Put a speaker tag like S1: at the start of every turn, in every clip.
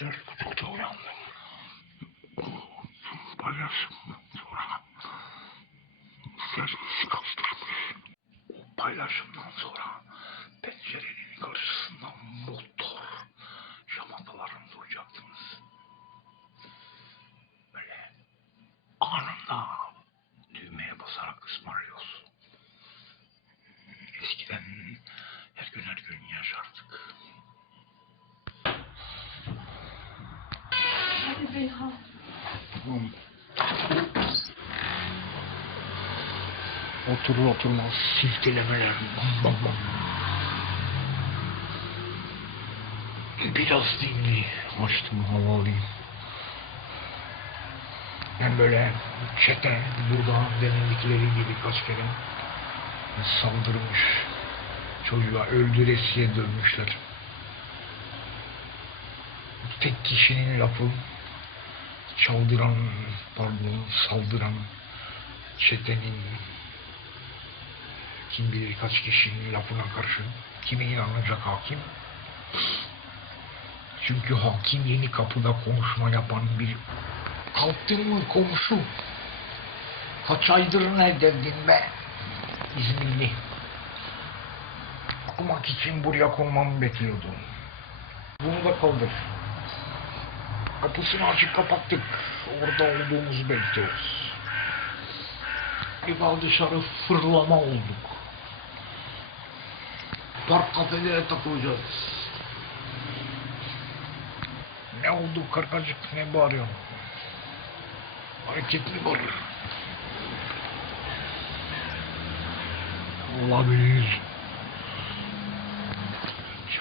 S1: Dört buçukta uyandım. Paylaşım sonra servis kastırmış. Paylaşımdan sonra Oturmaz silkelemeler. Bam bam bam. Biraz dinli açtım hava alayım. Ben böyle çete burada denildikleri gibi kaç kere saldırmış. Çocuğa öldüresiye dövmüşler. Tek kişinin lafı çaldıran, pardon saldıran çetenin kim bilir kaç kişinin lafına karşı kime inanacak hakim? Çünkü hakim yeni kapıda konuşma yapan bir kalktın mı komşu? Kaç aydır neredeydin be? İzmirli. Okumak için buraya konmamı bekliyordum. Bunu da kaldır. Kapısını açıp kapattık. Orada olduğumuzu bekliyoruz. Bir dışarı fırlama olduk. Park kafelere takılacağız. Ne oldu kargacık ne bağırıyorsun? Hareket mi var? Olabilir.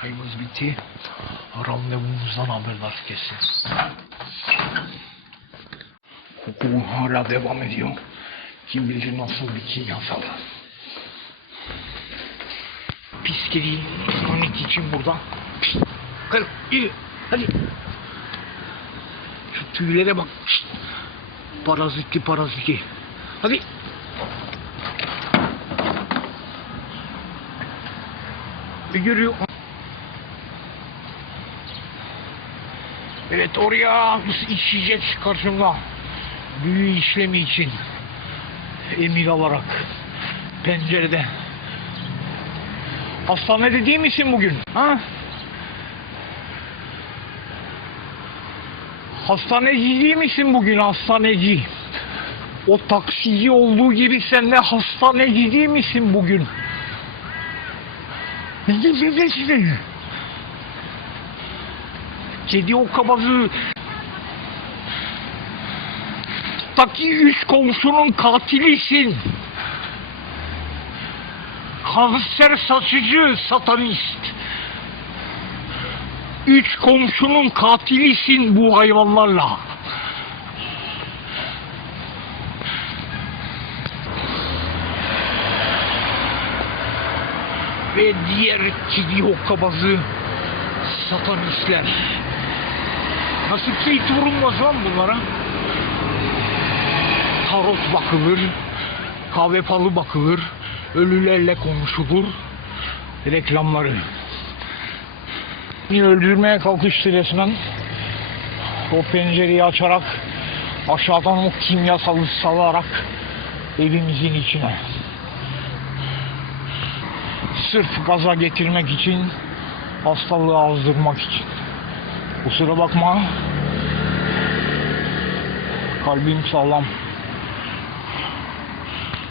S1: Çayımız bitti. Randevumuzdan haberdar kesin. Koku hala devam ediyor. Kim bilir nasıl bir kimyasal. Pis kedi panik için burada. Pişt, kalk yürü hadi. Şu tüylere bak. Pişt. Parazitli parazitli. Hadi. Yürü. Evet oraya işleyeceğiz karşımda. Büyü işlemi için emir alarak pencerede. Hastanede değil misin bugün? Ha? Hastaneci değil misin bugün hastaneci? O taksici olduğu gibi sen de hastaneci değil misin bugün? Ne ne Kedi o kabazı Taki üç komşunun katilisin. Kanser saçıcı satanist. Üç komşunun katilisin bu hayvanlarla. Ve diğer kedi hokkabazı satanistler. Nasipse hiç vurulmaz lan bunlara tarot bakılır, kahve falı bakılır, ölülerle konuşulur, reklamları. Beni öldürmeye kalkıştı resmen. O pencereyi açarak, aşağıdan o kimyasalı salarak evimizin içine. Sırf gaza getirmek için, hastalığı azdırmak için. Kusura bakma. Kalbim sağlam.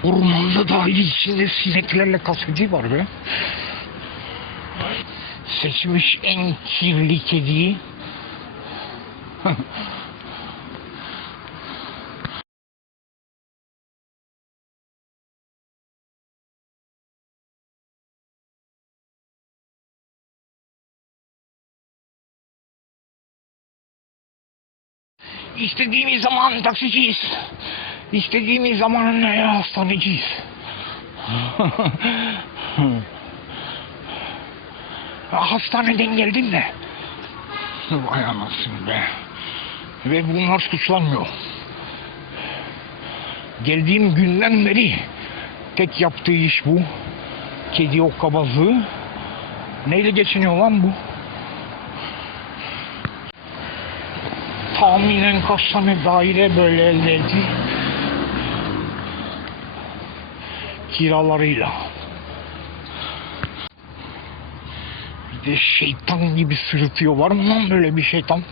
S1: Ormanda dahil içinde sineklerle kasıcı var be. Seçmiş en kirli kediyi. İstediğimiz zaman taksiciyiz. İstediğimiz zaman e, hastaneciyiz. Hastaneden geldim de. Vay anasını be. Ve bunlar suçlanmıyor. Geldiğim günden beri tek yaptığı iş bu. Kedi okkabazlığı. Neyle geçiniyor lan bu? tahminen kaç tane daire böyle elde etti? Kiralarıyla. Bir de şeytan gibi sırıtıyor. Var mı lan böyle bir şeytan?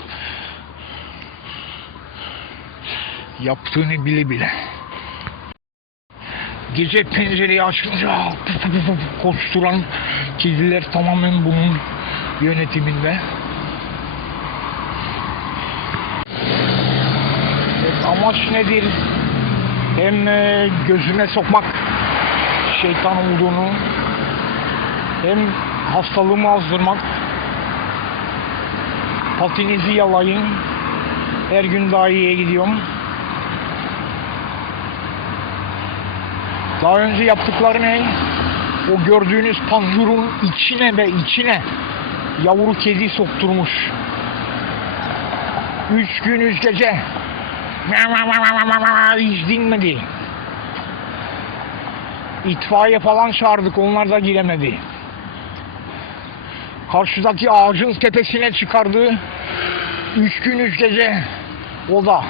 S1: Yaptığını bile bile. Gece pencereyi açınca koşturan kediler tamamen bunun yönetiminde. Amaç nedir? Hem e, gözüne sokmak şeytan olduğunu hem hastalığımı azdırmak patinizi yalayın her gün daha iyiye gidiyorum daha önce yaptıkları ne? o gördüğünüz panjurun içine ve içine yavru kedi sokturmuş üç gün üç gece hiç dinmedi İtfaiye falan çağırdık onlar da giremedi. Karşıdaki ağacın tepesine çıkardı. Üç gün üç gece o da.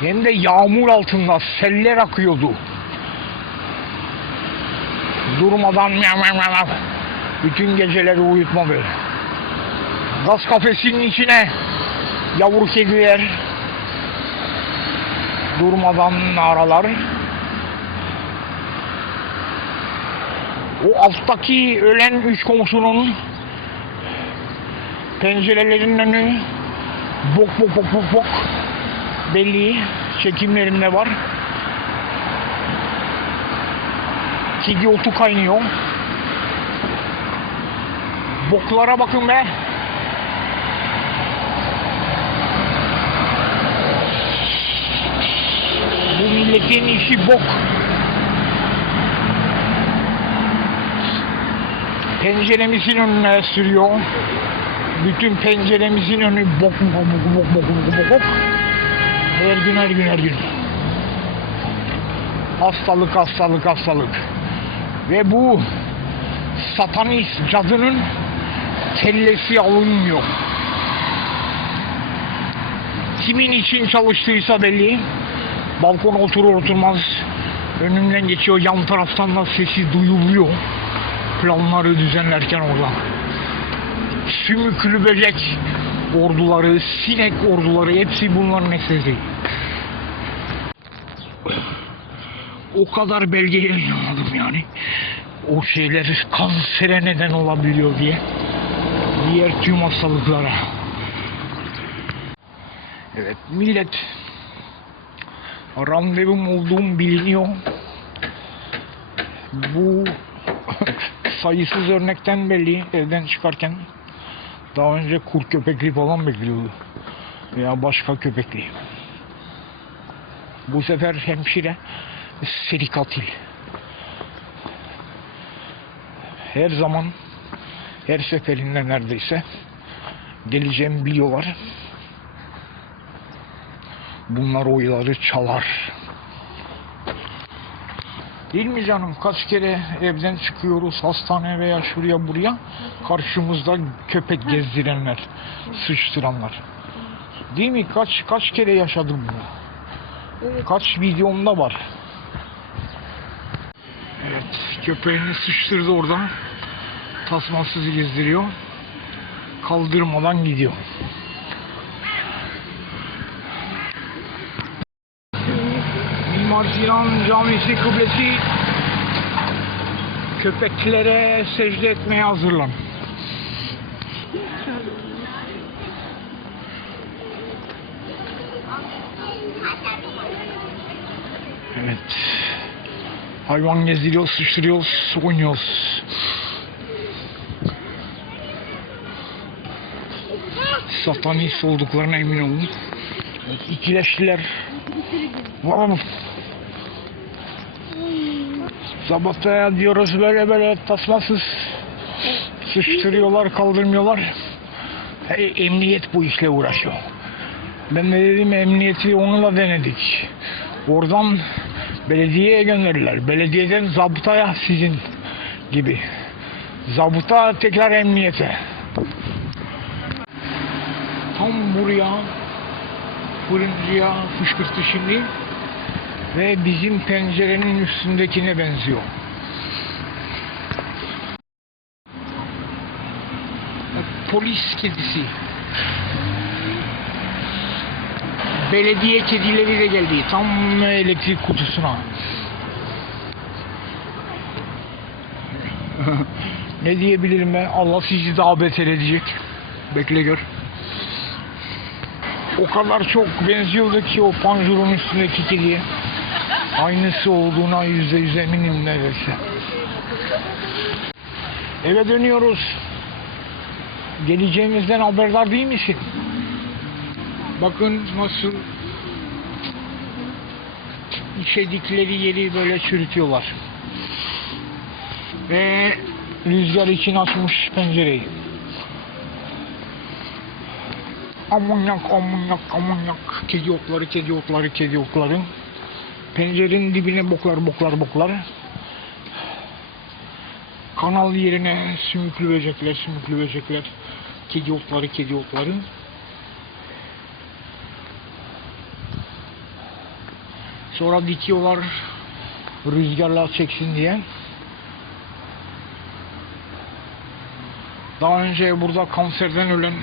S1: Hem de yağmur altında seller akıyordu. Durmadan bütün geceleri uyutmadı. Gaz kafesinin içine yavru kediler durmadan naralar. O alttaki ölen üç komşunun pencerelerinin önü bok bok bok bok bok belli çekimlerimde var. Kedi otu kaynıyor. Boklara bakın be. Bu milletin işi bok. Penceremizin önüne sürüyor. Bütün penceremizin önü bok bok bok bok bok bok bok. Her gün her gün her gün. Hastalık hastalık hastalık. Ve bu satanist cadının kellesi alınmıyor. Kimin için çalıştıysa belli. Balkona oturur oturmaz önümden geçiyor yan taraftan da sesi duyuluyor planları düzenlerken orada. Sümüklü böcek orduları, sinek orduları hepsi bunların eseri. O kadar belge yayınladım yani. O şeyler kansere neden olabiliyor diye. Diğer tüm hastalıklara. Evet millet randevum olduğum biliniyor. Bu sayısız örnekten belli evden çıkarken daha önce kurt köpekli falan bekliyordu. Veya başka köpekli. Bu sefer hemşire seri katil. Her zaman her seferinde neredeyse geleceğimi biliyorlar. Bunlar oyları çalar. Değil mi canım? Kaç kere evden çıkıyoruz hastane veya şuraya buraya karşımızda köpek gezdirenler, sıçtıranlar. Değil mi? Kaç kaç kere yaşadım bunu. Kaç videomda var. Evet, köpeğini sıçtırdı orada. Tasmasız gezdiriyor. Kaldırmadan gidiyor. Mimar Sinan Camisi kıblesi köpeklere secde etmeye hazırlan. Evet. Hayvan gezdiriyoruz, sıçtırıyoruz, oynuyoruz. Satanist olduklarına emin olun. Evet, ikileştiler. Vamos. Sabahta diyoruz böyle böyle tasmasız sıçtırıyorlar kaldırmıyorlar. E, emniyet bu işle uğraşıyor. Ben de dedim emniyeti onunla denedik. Oradan belediyeye gönderirler. Belediyeden zabıtaya sizin gibi. Zabıta tekrar emniyete. Tam buraya fırıncıya fışkırttı şimdi. Ve bizim pencerenin üstündekine benziyor. Polis kedisi. Belediye kedileri de geldi. Tam elektrik kutusuna. ne diyebilirim ben? Allah sizi daha beter edecek. Bekle gör. O kadar çok benziyordu ki o panjurun üstündeki kediye. Aynısı olduğuna yüzde yüz eminim neredeyse. Eve dönüyoruz. Geleceğimizden haberdar değil misin? Bakın nasıl işedikleri yeri böyle çürütüyorlar. Ve rüzgar için açmış pencereyi. Amonyak, amonyak, amonyak. Kedi otları, kedi otları, kedi otları. Pencerenin dibine boklar, boklar, boklar. Kanal yerine sümüklü böcekler, sümüklü böcekler. Kedi otları, kedi otları. Sonra dikiyorlar rüzgarlar çeksin diye. Daha önce burada kanserden ölen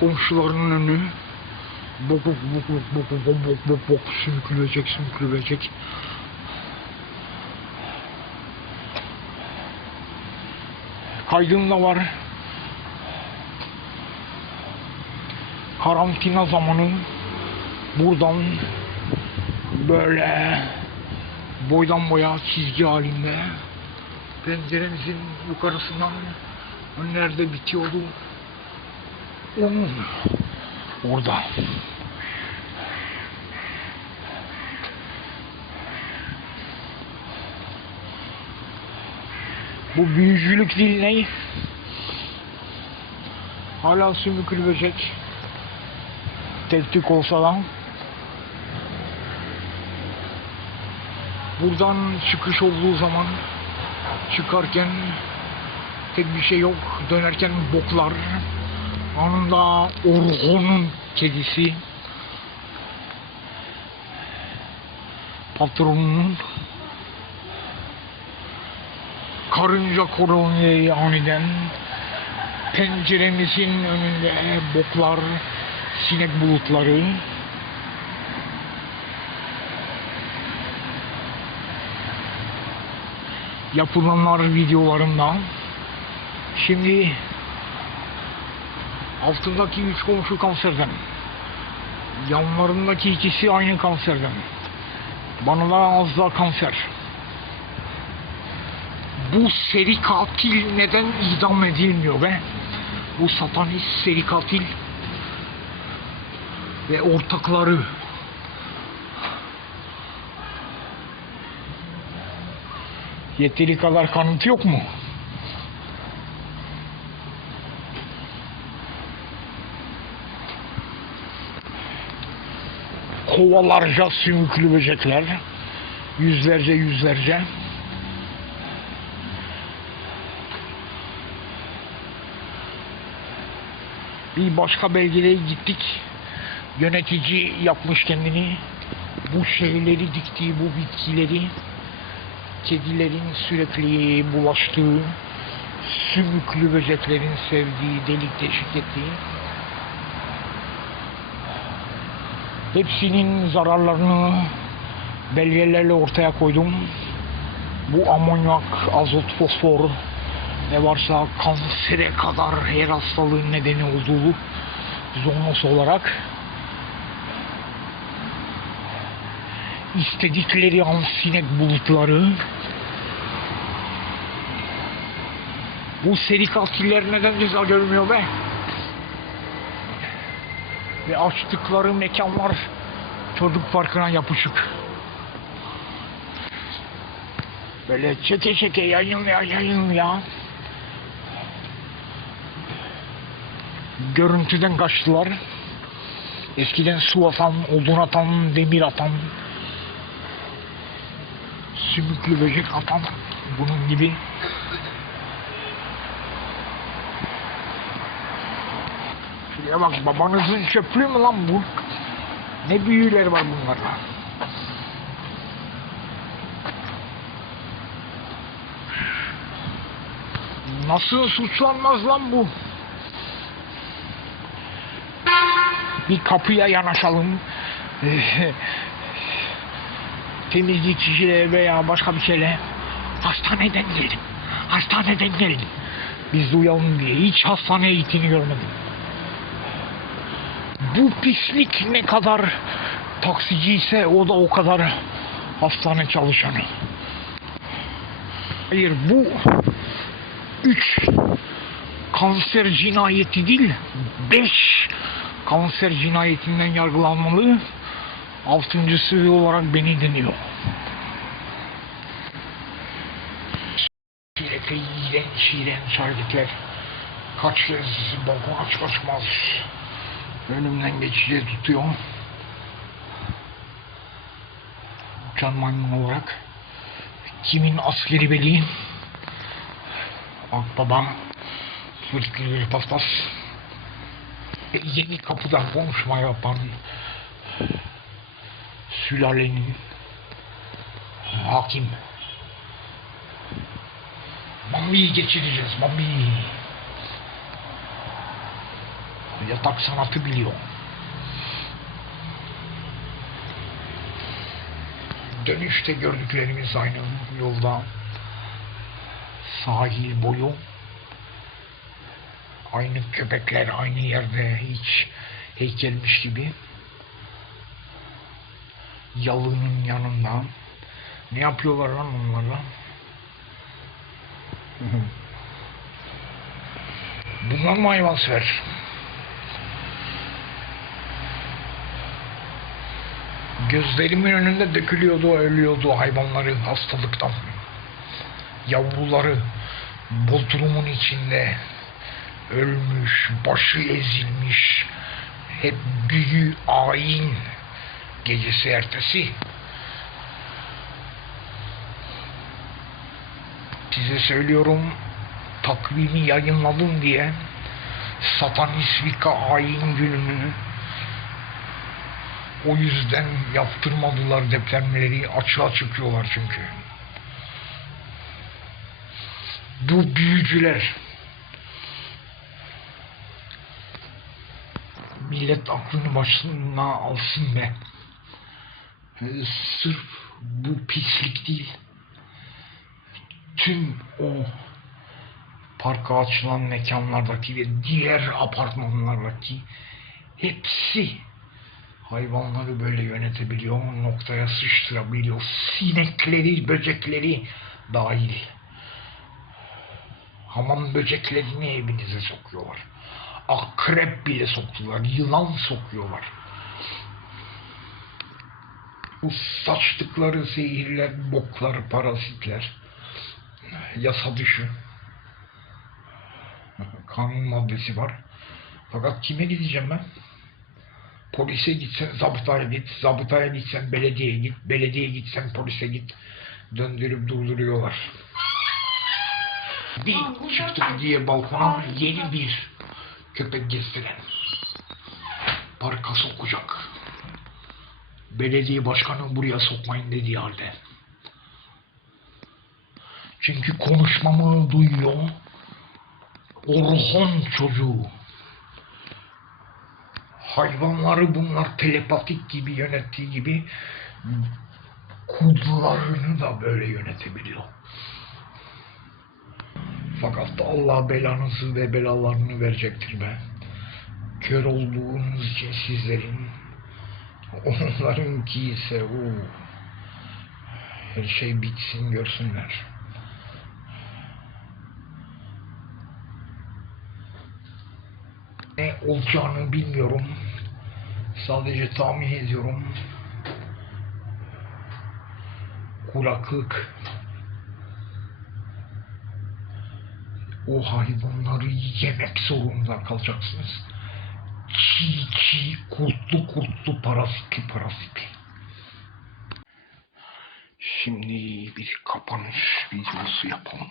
S1: komşularının önü bok bok bok bok bok bok bok bok bok. Kaydım da var. Karantina zamanı buradan böyle boydan boya çizgi halinde penceremizin yukarısından nerede bitiyordu onun orada bu büyücülük değil ne? Hala sümüklü böcek tek tük olsa da buradan çıkış olduğu zaman çıkarken tek bir şey yok. Dönerken boklar. Anında Orhon'un kedisi. Patronunun karınca kolonileri aniden penceremizin önünde boklar, sinek bulutları. yapılanlar videolarımdan. Şimdi altındaki üç komşu kanserden. Yanlarındaki ikisi aynı kanserden. Bana az daha kanser. Bu seri katil neden idam edilmiyor be? Bu satanist seri katil ve ortakları Yeteri kadar kanıt yok mu? Kovalarca sümüklü böcekler. Yüzlerce yüzlerce. Bir başka belgeye gittik. Yönetici yapmış kendini. Bu şeyleri diktiği bu bitkileri kedilerin sürekli bulaştığı, sümüklü böceklerin sevdiği, delik deşik ettiği, hepsinin zararlarını belgelerle ortaya koydum. Bu amonyak, azot, fosfor ne varsa kansere kadar her hastalığın nedeni olduğu zonos olarak istedikleri an sinek bulutları bu seri katiller neden ceza görmüyor be? Ve açtıkları mekanlar çocuk parkına yapışık. Böyle çeke çeke yayınlaya yayınlaya. Görüntüden kaçtılar. Eskiden su atan, odun atan, demir atan, sümüklü böcek atan bunun gibi Şuraya bak babanızın çöplüğü mü lan bu? Ne büyüleri var bunlarda. Nasıl suçlanmaz lan bu? Bir kapıya yanaşalım. Temizlik işiyle veya başka bir şeyle hastaneden geldim. Hastaneden geldim. Biz duyalım diye hiç hastaneye gittiğini görmedim. Bu pislik ne kadar taksici ise o da o kadar hastane çalışanı. Hayır bu üç kanser cinayeti değil beş kanser cinayetinden yargılanmalı. Altıncısı olarak beni deniyor. Epey iğrenç iğrenç hareketler. Kaç kez balkona çıkmaz önümden geçici tutuyor. Uçan maymun olarak. Kimin askeri belli? Akbaba Fırtıklı bir paspas E, Yeni kapıdan konuşma yapan Sülalenin Hakim. Mami'yi geçireceğiz Mami Yatak sanatı biliyor. Dönüşte gördüklerimiz aynı yolda. Sahil boyu. Aynı köpekler aynı yerde hiç heykelmiş gibi. Yalının yanında. Ne yapıyorlar lan onlarla bunlar mı hayvansever gözlerimin önünde dökülüyordu ölüyordu hayvanları hastalıktan yavruları bodrumun içinde ölmüş, başı ezilmiş, hep büyü, ayin gecesi ertesi. Size söylüyorum takvimi yayınladım diye satanist vika ayin gününü o yüzden yaptırmadılar depremleri açığa çıkıyorlar çünkü. bu büyücüler millet aklını başına alsın be. Ee, Sırf bu pislik değil. Tüm o parka açılan mekanlardaki ve diğer apartmanlardaki hepsi hayvanları böyle yönetebiliyor, noktaya sıçrabiliyor. Sinekleri, böcekleri dahil hamam böceklerini evinize sokuyorlar. Akrep bile soktular, yılan sokuyorlar. Bu saçtıkları zehirler, boklar, parazitler, yasa dışı. Kanun maddesi var. Fakat kime gideceğim ben? Polise gitsen zabıtaya git, zabıtaya gitsen belediyeye git, belediyeye gitsen polise git. Döndürüp durduruyorlar. Bir çıktık diye balkona yeni bir köpek getiren. Parka sokacak. Belediye başkanı buraya sokmayın dediği halde. Çünkü konuşmamı duyuyor. Orhon çocuğu. Hayvanları bunlar telepatik gibi yönettiği gibi kudlarını da böyle yönetebiliyor. Fakat Allah belanızı ve belalarını verecektir be. Kör olduğunuz için sizlerin, onlarınki ise o her şey bitsin görsünler. Ne olacağını bilmiyorum. Sadece tahmin ediyorum. Kuraklık, o hayvanları yemek zorunda kalacaksınız. Çiğ çiğ, kurtlu kurtlu, parazitli parazitli. Şimdi bir kapanış videosu yapalım.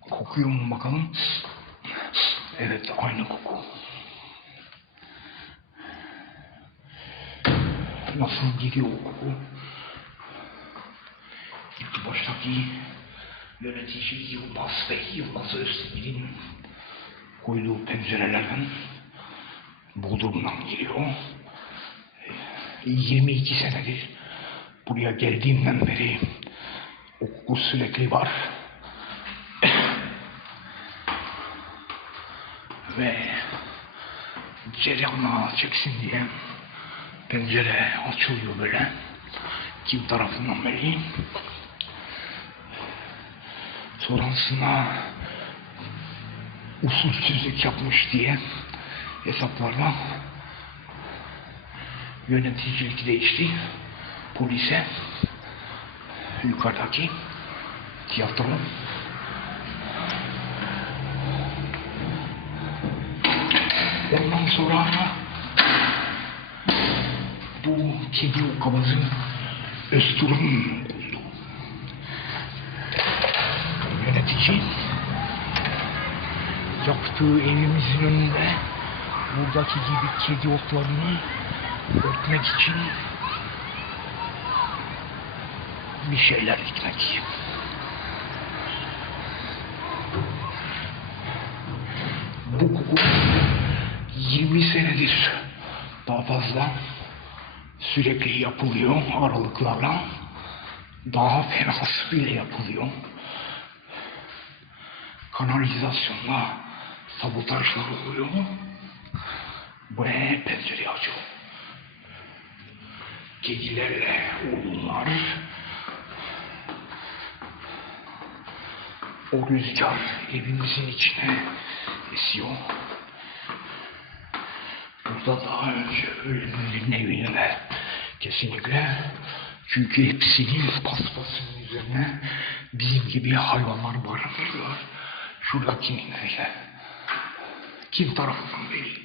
S1: Kokuyor mu bakalım? Evet, aynı koku. Nasıl giriyor o koku? Gitti baştaki yönetici Yılmaz Bey, Yılmaz Öztekin'in koyduğu pencerelerden Bodrum'dan giriyor. 22 senedir buraya geldiğimden beri o koku sürekli var. Ve cereyanla çeksin diye pencere açılıyor böyle. Kim tarafından belli. Sonrasında usulsüzlük yapmış diye hesaplarla yöneticilik değişti. Polise yukarıdaki tiyatro ondan sonra bu kedi okabazı Öztur'un oldu. Yönetici yaptığı evimizin önünde buradaki gibi kedi otlarını örtmek için bir şeyler dikmek. Bu koku 20 senedir daha fazla sürekli yapılıyor aralıklarla. Daha fenası bile yapılıyor. Kanalizasyonla sabotajlar oluyor. Ve pencere açıyor. Kedilerle oyunlar. O rüzgar evimizin içine esiyor. Burada daha önce ölümlerin evine kesinlikle çünkü hepsinin paspasının üzerine bizim gibi hayvanlar barındırıyorlar. Şuradakinin öyle. Kim tarafından belli.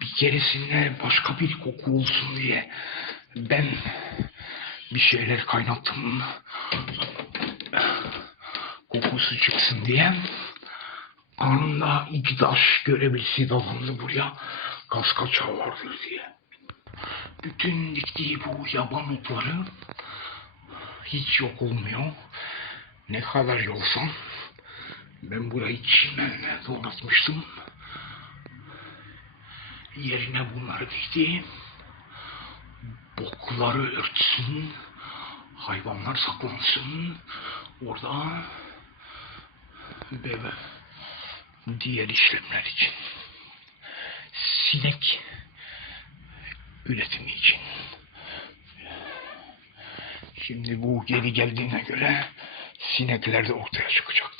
S1: Bir keresinde başka bir koku olsun diye ben bir şeyler kaynattım kokusu çıksın diye anında iki taş görebilse dalandı buraya gaz kaçağı vardır diye. Bütün diktiği bu yaban otları hiç yok olmuyor. Ne kadar yolsam ben burayı çimenle donatmıştım. Yerine bunları dikti. Bokları örtsün. Hayvanlar saklansın. Orada ve diğer işlemler için. Sinek üretimi için. Şimdi bu geri geldiğine göre sinekler de ortaya çıkacak.